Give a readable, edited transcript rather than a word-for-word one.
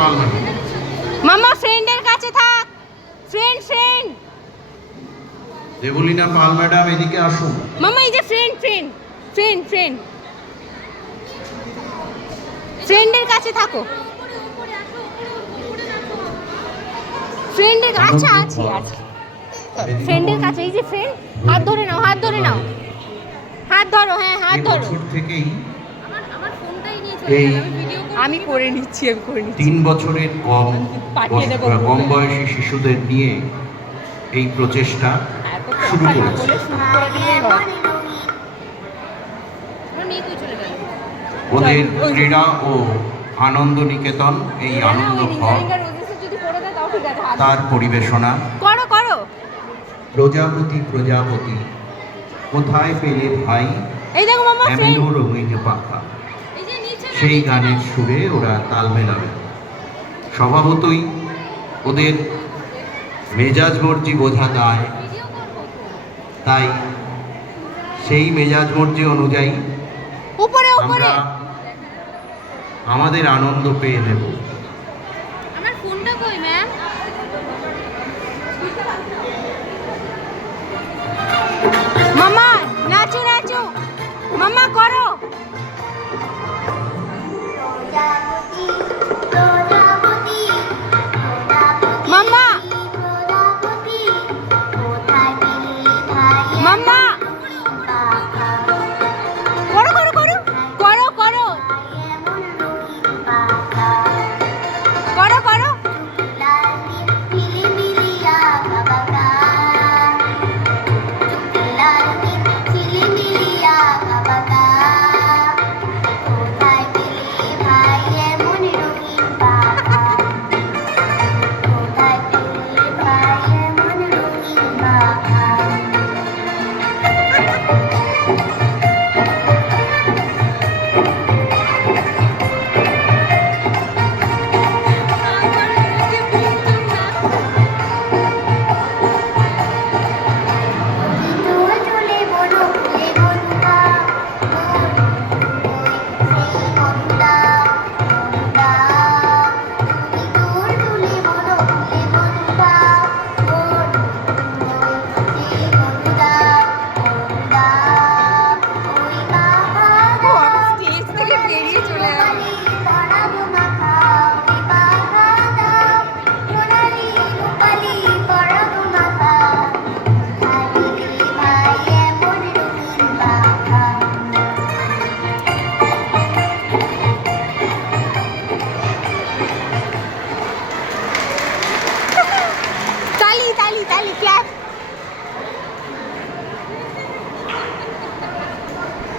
পাল madam. মামা ফ্রেন্ডের কাছে থাক, ফ্রেন্ড। দেবলীনা পাল ম্যাডাম এদিকে আসুন। মামা এই যে ফ্রেন্ডের কাছে থাকো। ফ্রেন্ডের আচ্ছা আছি ফ্রেন্ডের কাছে। এই যে ফ্রেন্ড, হাত ধরে নাও। হাত ধরো, হ্যাঁ হাত ধরো। বছর থেকেই আমার ফোনটাই নিয়ে চলে গেল, আমি ভিডিও আমি করে নিচ্ছি। 3 বছরের কম বয়সী শিশুদের নিয়ে এই প্রচেষ্টা শুরু করেছে। ওদের ক্রীড়া ও আনন্দ নিকেতন, এই আনন্দ ঘর, তার পরিবেশনা করো প্রজাপতি কোথায় পেলে ভাই এই দেখো মামা এমনও রঙিন পাখা, সেই গানের সুরে ওরা তাল মেলাবে। স্বভাবতই ওদের মেজাজ মর্জি বোঝা দায়, তাই সেই মেজাজ মর্জি অনুযায়ী আমরা আমাদের আনন্দ পেয়ে নেব। আমার ফোনটা কই ম্যাম? মামা নাচো মামা করো। মামা করো। তালি, ক্ল্যাপ।